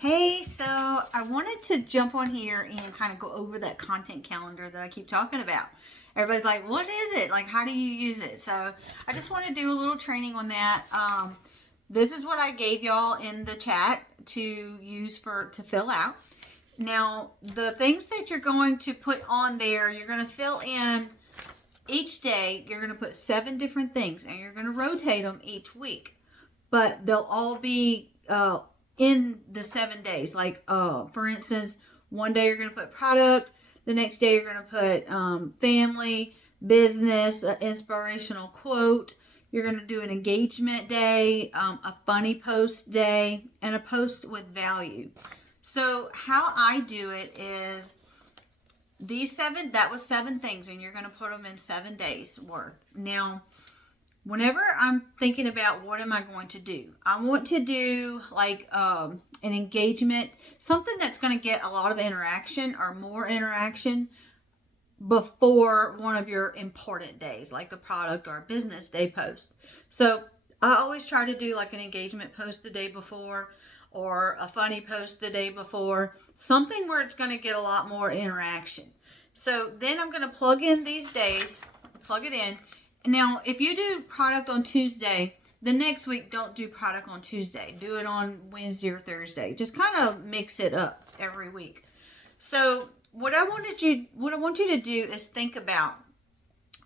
Hey, so I wanted to jump on here and kind of go over that content calendar that I keep talking about. Everybody's like, what is it? Like, how do you use it? So I just want to do a little training on that. This is what I gave y'all in the chat to use to fill out. Now, the things that you're going to put on there, you're going to fill in each day. You're going to put 7 different things and you're going to rotate them each week, but they'll all be in the 7 days. Like, for instance, one day you're going to put product, the next day you're going to put family, business, inspirational quote. You're going to do an engagement day, a funny post day, and a post with value. So, how I do it is that was 7 things, and you're going to put them in 7 days worth. Now, whenever I'm thinking about what am I going to do, I want to do like an engagement, something that's going to get a lot of interaction or more interaction before one of your important days, like the product or business day post. So I always try to do like an engagement post the day before or a funny post the day before, something where it's going to get a lot more interaction. So then I'm going to plug in these days, plug it in. Now, if you do product on Tuesday, the next week don't do product on Tuesday. Do it on Wednesday or Thursday. Just kind of mix it up every week. So what I want you to do is think about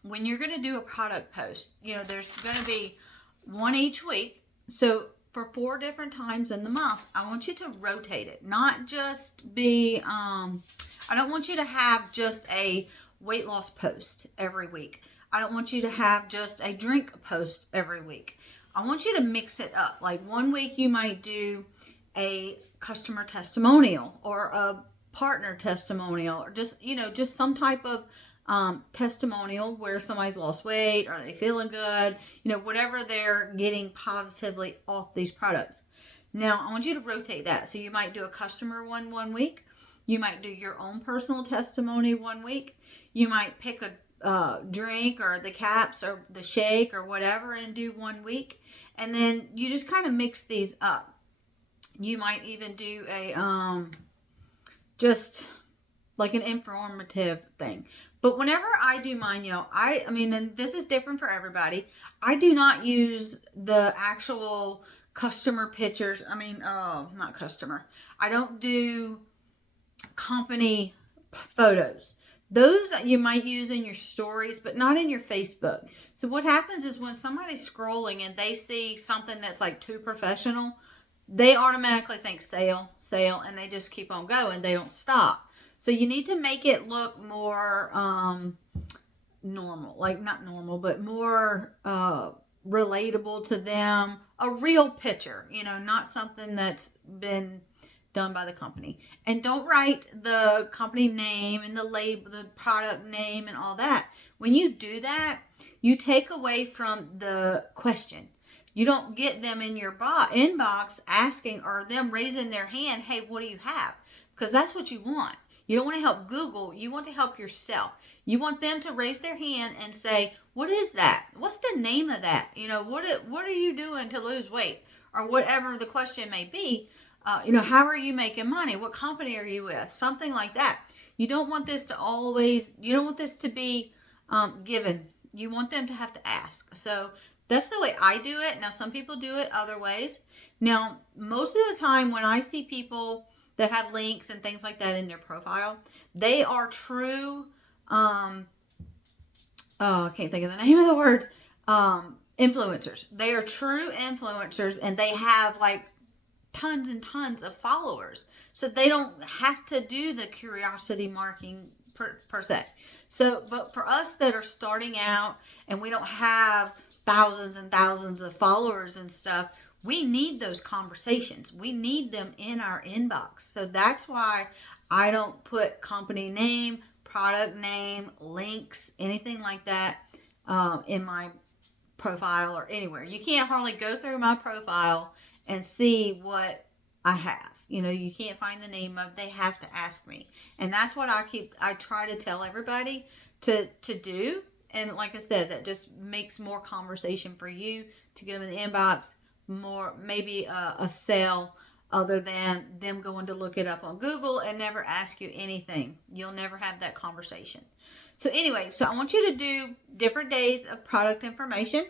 when you're going to do a product post. There's going to be one each week. So for 4 different times in the month, I want you to rotate it. Not just be, I don't want you to have just a weight loss post every week. I don't want you to have just a drink post every week. I want you to mix it up. Like one week you might do a customer testimonial or a partner testimonial or just some type of testimonial where somebody's lost weight or they feeling good, whatever they're getting positively off these products. Now I want you to rotate that. So you might do a customer one week. You might do your own personal testimony one week. You might pick a drink or the caps or the shake or whatever and do one week, and then you just kind of mix these up. You might even do a just like an informative thing. But whenever I do mine, and this is different for everybody, I do not use the actual customer pictures. Not customer. I don't do company photos. Those you might use in your stories, but not in your Facebook. So what happens is when somebody's scrolling and they see something that's like too professional, they automatically think sale, and they just keep on going. They don't stop. So you need to make it look more normal, like not normal, but more relatable to them. A real picture, not something that's been done by the company. And don't write the company name and the label, the product name and all that. When you do that, you take away from the question. You don't get them in your inbox asking or them raising their hand, hey, what do you have? Because that's what you want. You don't want to help Google. You want to help yourself. You want them to raise their hand and say, what is that? What's the name of that? What are you doing to lose weight? Or whatever the question may be. How are you making money? What company are you with? Something like that. You don't want this to be given. You want them to have to ask. So that's the way I do it. Now, some people do it other ways. Now, most of the time when I see people that have links and things like that in their profile, they are true, I can't think of the name of the words, influencers. They are true influencers and they have like tons and tons of followers, so they don't have to do the curiosity marking per se. So but for us that are starting out and we don't have thousands and thousands of followers and stuff, we need those conversations. We need them in our inbox. So that's why I don't put company name, product name, links, anything like that in my profile or anywhere. You can't hardly go through my profile and see what I have. You can't find the name of, they have to ask me. And that's what I try to tell everybody to do. And like I said, that just makes more conversation for you to get them in the inbox, more, maybe a sale other than them going to look it up on Google and never ask you anything. You'll never have that conversation. So anyway, so I want you to do different days of product information.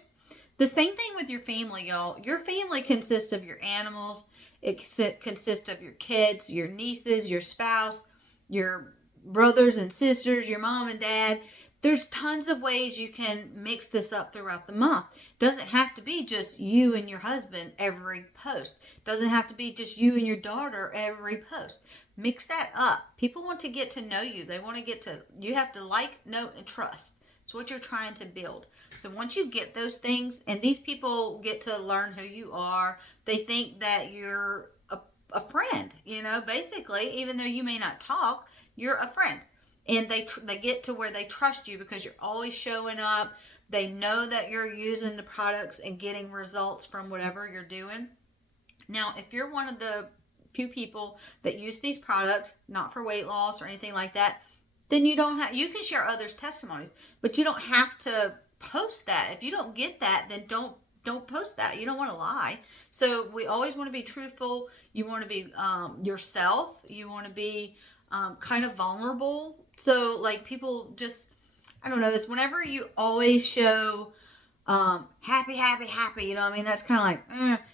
The same thing with your family, y'all. Your family consists of your animals. It consists of your kids, your nieces, your spouse, your brothers and sisters, your mom and dad. There's tons of ways you can mix this up throughout the month. Doesn't have to be just you and your husband every post. Doesn't have to be just you and your daughter every post. Mix that up. People want to get to know you. They want to you have to like, know, and trust. It's what you're trying to build. So once you get those things, and these people get to learn who you are, they think that you're a friend, basically, even though you may not talk, you're a friend. And they get to where they trust you because you're always showing up. They know that you're using the products and getting results from whatever you're doing. Now, if you're one of the few people that use these products, not for weight loss or anything like that, then you can share others' testimonies, but you don't have to post that. If you don't get that, then don't post that. You don't want to lie. So we always want to be truthful. You want to be yourself. You want to be kind of vulnerable. So like people just, I don't know, it's whenever you always show happy, that's kind of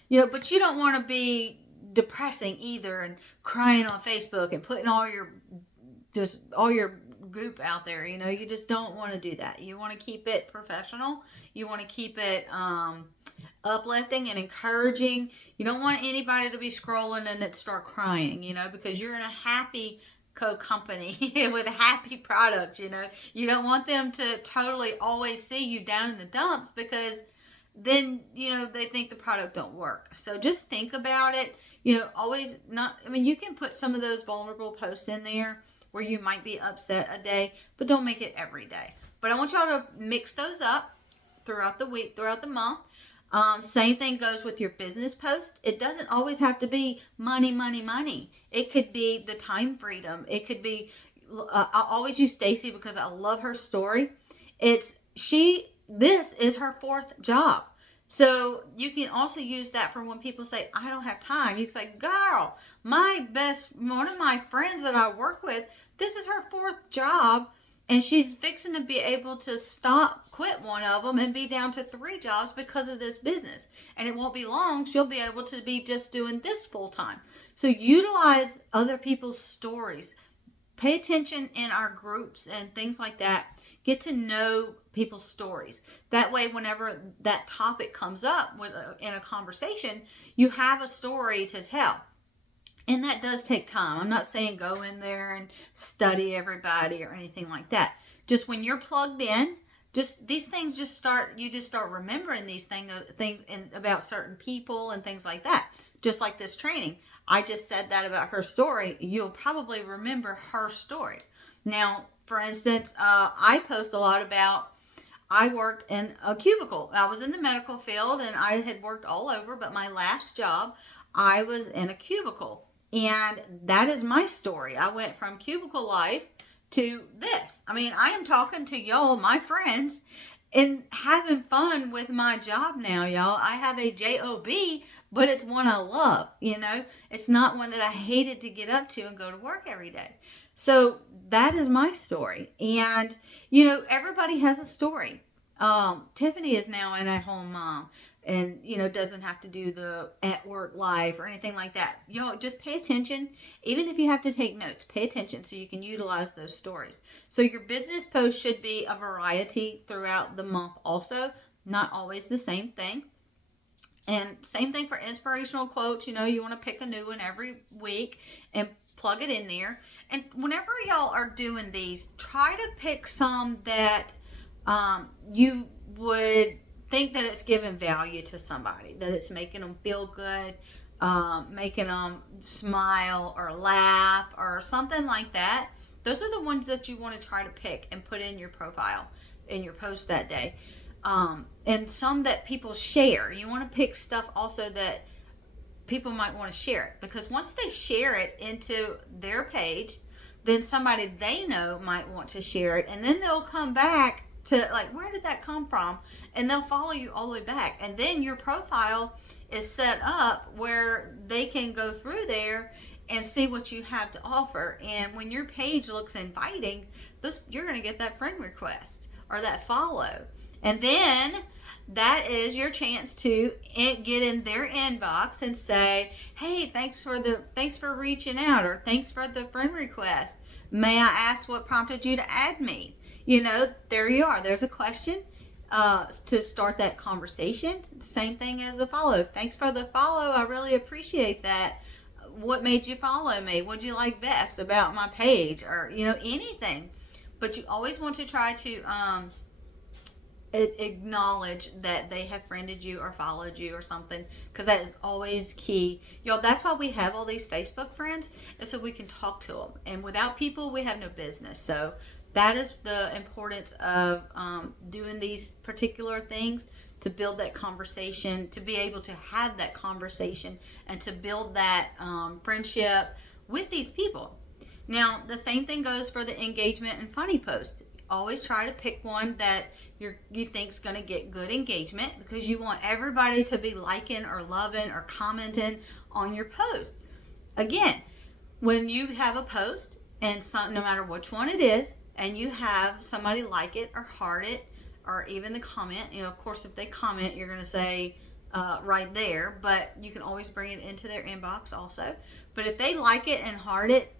like, but you don't want to be depressing either and crying on Facebook and putting all your goop out there. You just don't want to do that. You want to keep it professional. You want to keep it uplifting and encouraging. You don't want anybody to be scrolling and it start crying, because you're in a happy company with a happy product. You don't want them to totally always see you down in the dumps, because then they think the product don't work. So just think about it. Always not, you can put some of those vulnerable posts in there where you might be upset a day, but don't make it every day. But I want y'all to mix those up throughout the week, throughout the month. Same thing goes with your business post. It doesn't always have to be money. It could be the time freedom. It could be, I always use Stacy because I love her story. This is her 4th job. So you can also use that for when people say, I don't have time. You can say, girl, one of my friends that I work with, this is her 4th job. And she's fixing to be able to quit one of them and be down to 3 jobs because of this business. And it won't be long. She'll be able to be just doing this full time. So utilize other people's stories. Pay attention in our groups and things like that. Get to know people's stories. That way, whenever that topic comes up in a conversation, you have a story to tell. And that does take time. I'm not saying go in there and study everybody or anything like that. Just when you're plugged in, these things you just start remembering these things about certain people and things like that. Just like this training. I just said that about her story. You'll probably remember her story. Now, for instance, I post a lot about, I worked in a cubicle. I was in the medical field and I had worked all over, but my last job, I was in a cubicle. And that is my story. I went from cubicle life to this. I am talking to y'all, my friends, and having fun with my job now, y'all. I have a job, but it's one I love, It's not one that I hated to get up to and go to work every day. So that is my story. And, everybody has a story. Tiffany is now an at-home mom and, doesn't have to do the at-work life or anything like that. Y'all just pay attention. Even if you have to take notes, pay attention so you can utilize those stories. So your business post should be a variety throughout the month also, not always the same thing. And same thing for inspirational quotes. You want to pick a new one every week and plug it in there. And whenever y'all are doing these, try to pick some that you would think that it's giving value to somebody, that it's making them feel good, making them smile or laugh or something like that. Those are the ones that you want to try to pick and put in your profile, in your post that day. And some that people share. You want to pick stuff also that people might want to share it, because once they share it into their page, then somebody they know might want to share it, and then they'll come back to like, where did that come from? And they'll follow you all the way back. And then your profile is set up where they can go through there and see what you have to offer. And when your page looks inviting, you're going to get that friend request or that follow. And then that is your chance to get in their inbox and say, hey, thanks for reaching out, or thanks for the friend request. May I ask what prompted you to add me? There you are. There's a question to start that conversation. Same thing as the follow. Thanks for the follow. I really appreciate that. What made you follow me? What'd you like best about my page? Or, anything. But you always want to try to acknowledge that they have friended you or followed you or something, because that is always key. Y'all, that's why we have all these Facebook friends, is so we can talk to them. And without people, we have no business. So that is the importance of doing these particular things, to build that conversation, to be able to have that conversation, and to build that friendship with these people. Now, the same thing goes for the engagement and funny post. Always try to pick one that you think's going to get good engagement, because you want everybody to be liking or loving or commenting on your post. Again, when you have a post, and no matter which one it is, and you have somebody like it or heart it, or even the comment, of course, if they comment, you're going to say right there, but you can always bring it into their inbox also. But if they like it and heart it,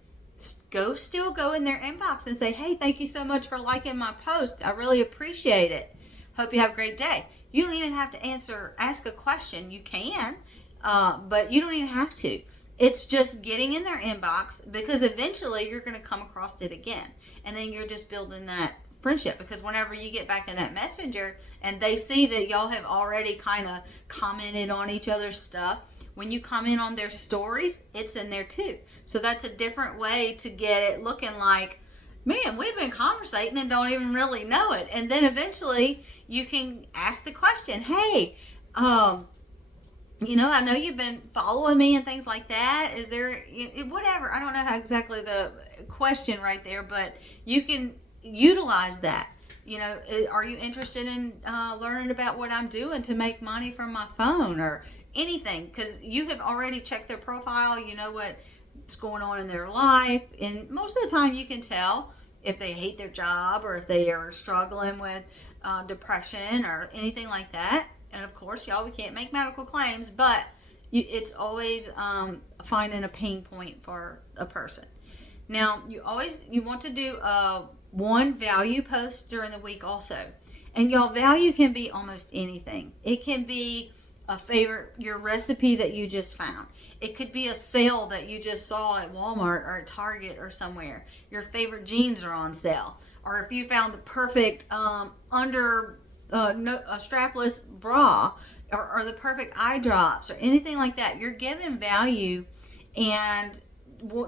still go in their inbox and say, hey, thank you so much for liking my post. I really appreciate it. Hope you have a great day. You don't even have to ask a question. You can, but you don't even have to. It's just getting in their inbox, because eventually you're going to come across it again. And then you're just building that friendship, because whenever you get back in that messenger and they see that y'all have already kind of commented on each other's stuff, when you comment on their stories, it's in there too. So that's a different way to get it looking like, man, we've been conversating and don't even really know it. And then eventually you can ask the question, hey, I know you've been following me and things like that. Is there, whatever, I don't know how exactly the question right there, but you can utilize that. Are you interested in learning about what I'm doing to make money from my phone, or anything? Because you have already checked their profile. You know what's going on in their life, and most of the time you can tell if they hate their job, or if they are struggling with depression or anything like that. And of course, y'all, we can't make medical claims, but it's always finding a pain point for a person. Now, you want to do one value post during the week also. And y'all, value can be almost anything. It can be your recipe that you just found. It could be a sale that you just saw at Walmart or at Target or somewhere. Your favorite jeans are on sale. Or if you found the perfect strapless bra, or the perfect eye drops, or anything like that. You're giving value, and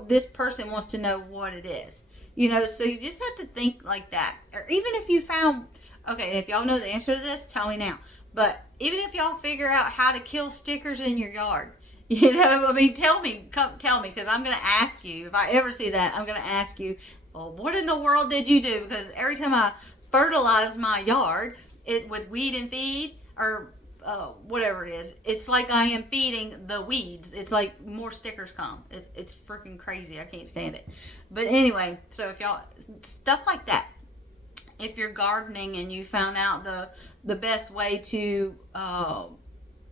this person wants to know what it is. So you just have to think like that. Or even if you found, okay, and if y'all know the answer to this, tell me now. But even if y'all figure out how to kill stickers in your yard, tell me, because I'm going to ask you, if I ever see that, I'm going to ask you, well, what in the world did you do? Because every time I fertilize my yard with weed and feed, or whatever it is, it's like I am feeding the weeds. It's like more stickers come. It's freaking crazy. I can't stand it. But anyway, so if y'all, stuff like that. If you're gardening and you found out the best way to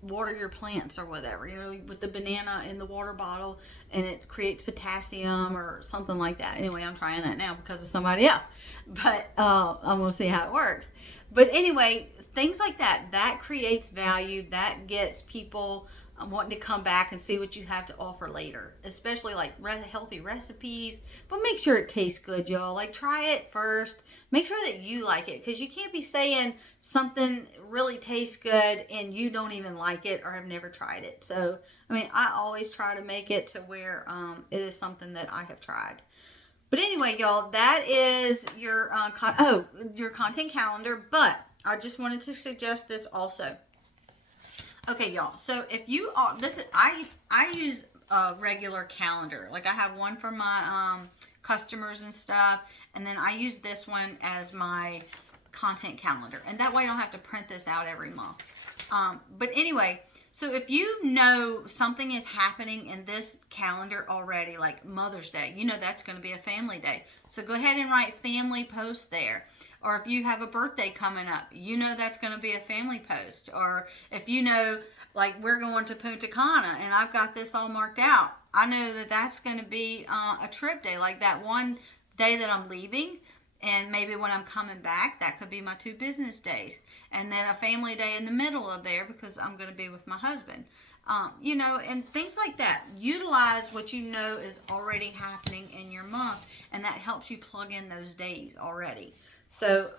water your plants or whatever, with the banana in the water bottle, and it creates potassium or something like that. Anyway, I'm trying that now because of somebody else, but I'm going to see how it works. But anyway, things like that creates value. That gets people wanting to come back and see what you have to offer later, especially like healthy recipes. But make sure it tastes good, y'all. Like, try it first. Make sure that you like it, because you can't be saying something really tastes good and you don't even like it or have never tried it. So, I always try to make it to where it is something that I have tried. But anyway, y'all, that is your your content calendar. But I just wanted to suggest this also. Okay, y'all. So if you are, I use a regular calendar. Like, I have one for my customers and stuff, and then I use this one as my content calendar. And that way I don't have to print this out every month. But anyway, so if you know something is happening in this calendar already, like Mother's Day, you know that's going to be a family day. So go ahead and write family post there. Or if you have a birthday coming up, you know that's going to be a family post. Or if you know, like we're going to Punta Cana and I've got this all marked out, I know that that's going to be a trip day. Like that one day that I'm leaving, and maybe when I'm coming back, that could be my 2 business days. And then a family day in the middle of there because I'm going to be with my husband. You know, and things like that. Utilize what you know is already happening in your month, and that helps you plug in those days already. So,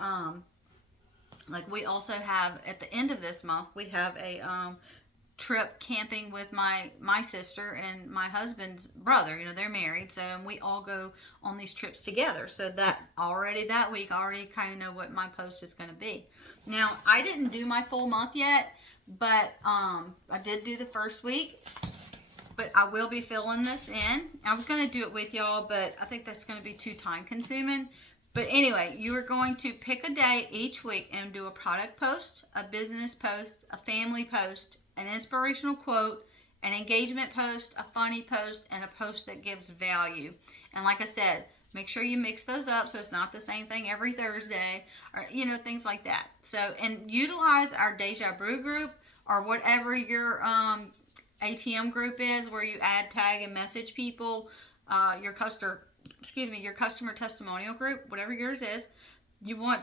like we also have at the end of this month, we have a trip camping with my sister and my husband's brother. You know, they're married, so we all go on these trips together. So that week, I already kind of know what my post is going to be. Now, I didn't do my full month yet, but I did do the first week. But I will be filling this in. I was going to do it with y'all, but I think that's going to be too time consuming. But anyway, you are going to pick a day each week and do a product post, a business post, a family post, an inspirational quote, an engagement post, a funny post, and a post that gives value. And like I said, make sure you mix those up so it's not the same thing every Thursday, or you know, things like that. So, and utilize our Deja Brew group or whatever your ATM group is, where you add, tag, and message people. Your customer testimonial group, whatever yours is. You want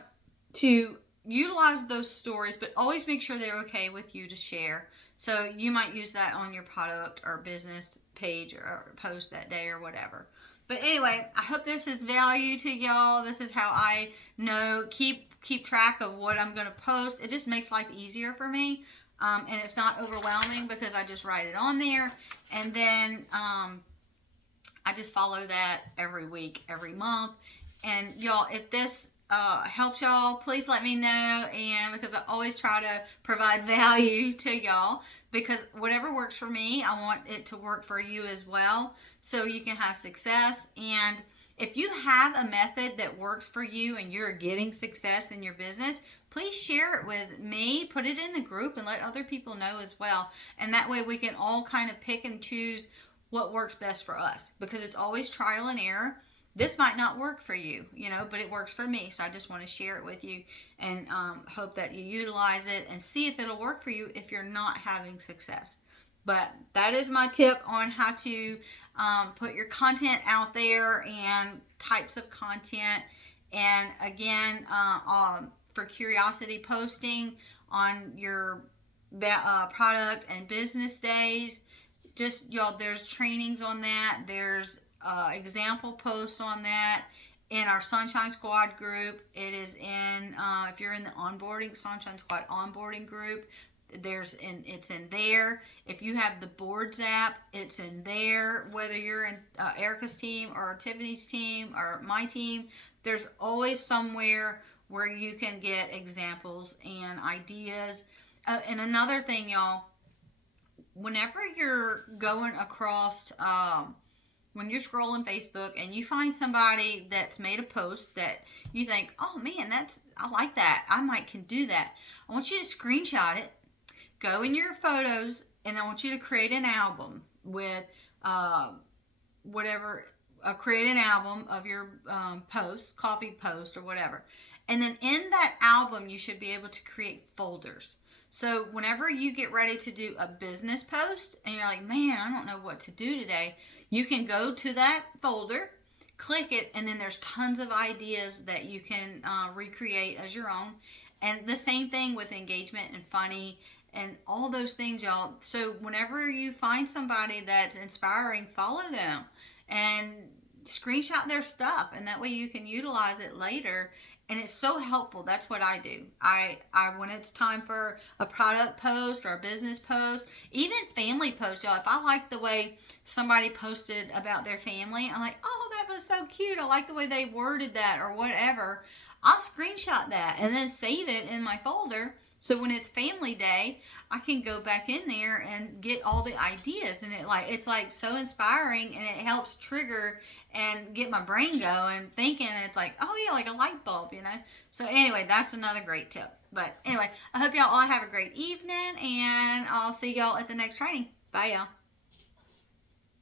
to utilize those stories, but always make sure they're okay with you to share. So you might use that on your product or business page or post that day or whatever. But anyway, I hope this is value to y'all. This is how I know, keep track of what I'm going to post. It just makes life easier for me. And it's not overwhelming because I just write it on there. And then I just follow that every week, every month. And y'all, if this helps y'all, please let me know. And because I always try to provide value to y'all, because whatever works for me, I want it to work for you as well, so you can have success. And if you have a method that works for you and you're getting success in your business, please share it with me, put it in the group, and let other people know as well. And that way we can all kind of pick and choose what works best for us, because it's always trial and error. This might not work for you, you know, but it works for me. So I just want to share it with you and hope that you utilize it and see if it'll work for you if you're not having success. But that is my tip on how to put your content out there and types of content. And again, for curiosity posting on your product and business days, just y'all, there's trainings on that. There's example posts on that in our Sunshine Squad group. It is in if you're in the onboarding Sunshine Squad onboarding group, it's in there. If you have the boards app, it's in there. Whether you're in Erica's team or Tiffany's team or my team, there's always somewhere where you can get examples and ideas. And another thing, y'all, whenever you're going across, when you're scrolling Facebook and you find somebody that's made a post that you think, oh man, I like that, I can do that. I want you to screenshot it, go in your photos, and I want you to create an album with create an album of your post, coffee post or whatever. And then in that album, you should be able to create folders. So whenever you get ready to do a business post and you're like, man, I don't know what to do today, you can go to that folder, click it, and then there's tons of ideas that you can recreate as your own. And the same thing with engagement and funny and all those things, y'all. So whenever you find somebody that's inspiring, follow them and screenshot their stuff, and that way you can utilize it later. And it's so helpful. That's what I do. I when it's time for a product post or a business post, even family post, y'all, if I like the way somebody posted about their family, I'm like, oh, that was so cute, I like the way they worded that or whatever, I'll screenshot that and then save it in my folder So when it's family day, I can go back in there and get all the ideas, and it's like so inspiring, and it helps trigger and get my brain going thinking. It's like, oh yeah, like a light bulb, you know. So anyway, that's another great tip. But anyway, I hope y'all all have a great evening, and I'll see y'all at the next training. Bye, y'all.